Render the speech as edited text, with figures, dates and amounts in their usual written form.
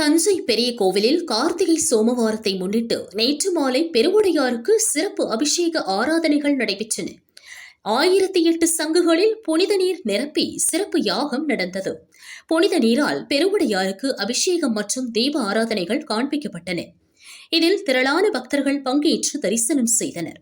தஞ்சை பெரிய கோவிலில் கார்த்திகை சோமவாரத்தை முன்னிட்டு நேற்று மாலை பெருவுடையாருக்கு சிறப்பு அபிஷேக ஆராதனைகள் நடைபெற்றன. 1008 சங்குகளில் புனித நீர் நிரப்பி சிறப்பு யாகம் நடந்தது. புனித நீரால் பெருவுடையாருக்கு அபிஷேகம் மற்றும் தீப ஆராதனைகள் காண்பிக்கப்பட்டன. இதில் திரளான பக்தர்கள் பங்கேற்று தரிசனம் செய்தனர்.